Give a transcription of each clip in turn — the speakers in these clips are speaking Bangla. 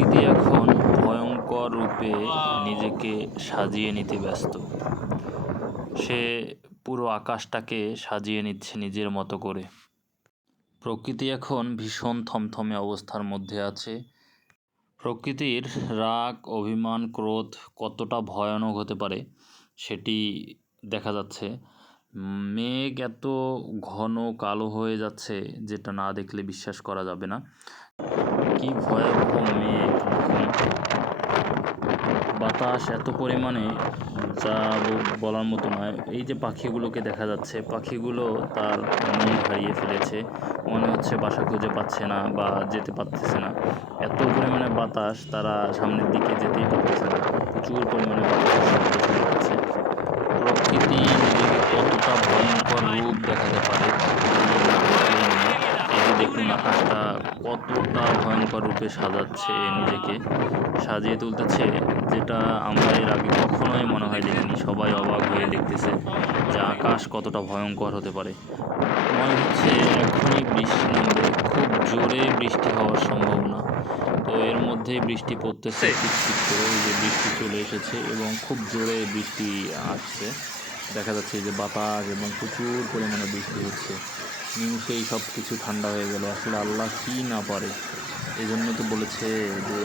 প্রকৃতি এখন ভয়ঙ্কর রূপে নিজেকে সাজিয়ে নিতে ব্যস্ত। সে পুরো আকাশটাকে সাজিয়ে নিচ্ছে নিজের মতো করে। প্রকৃতি এখন ভীষণ থমথমে অবস্থার মধ্যে আছে। প্রকৃতির রাগ, অভিমান, ক্রোধ কতটা ভয়ানক হতে পারে সেটি দেখা যাচ্ছে। মেঘ এত ঘন কালো হয়ে যাচ্ছে যেটা না দেখলে বিশ্বাস করা যাবে না। কি ভয়াবহ মেঘ দেখুন। বাতাস এত পরিমাণে যা বলার মতো নয়। এই যে পাখিগুলোকে দেখা যাচ্ছে, পাখিগুলো তার মন হারিয়ে ফেলেছে। মনে হচ্ছে বাসা খুঁজে পাচ্ছে না বা যেতে পারতেছে না। এত পরিমাণে বাতাস, তারা সামনের দিকে যেতেই পারতেছে না। প্রচুর পরিমাণে বাতাসের শব্দ শোনা যাচ্ছে। প্রকৃতি নিজেকে কতটা ভয়ঙ্কর রূপ দেখাতে পারে না দেখলেই নয়। এই যে দেখুন আকাশটা কতটা ভয়ঙ্কর রূপে সাজাচ্ছে, নিজেকে সাজিয়ে তুলতেছে, যেটা আমরা এর আগে কখনোই মনে হয় দেখিনি। সবাই অবাক হয়ে দেখতেছে যে আকাশ কতটা ভয়ঙ্কর হতে পারে। মনে হচ্ছে এখনই বৃষ্টি নামবে, খুব জোরে বৃষ্টি হওয়ার সম্ভাবনা। তো এর মধ্যেই বৃষ্টি পড়তেছে টিপটিপ করে। এই যে বৃষ্টি চলে এসেছে এবং খুব জোরে বৃষ্টি আসছে। দেখা যাচ্ছে যে বাতাস এবং প্রচুর পরিমাণে বৃষ্টি হচ্ছে। নিমিষেই সব কিছু ঠান্ডা হয়ে গেল। আসলে আল্লাহ কি না পারে। এই জন্য তো বলেছে যে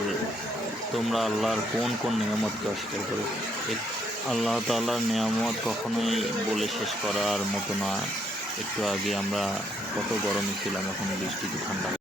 তোমরা আল্লাহর কোন কোন নিয়ামতকে অস্বীকার করো। আল্লাহ তাআলার নিয়ামত কখনোই বলে শেষ করার মতো না। একটু আগে আমরা কত গরমে ছিলাম, এখন বৃষ্টিতে ঠান্ডা।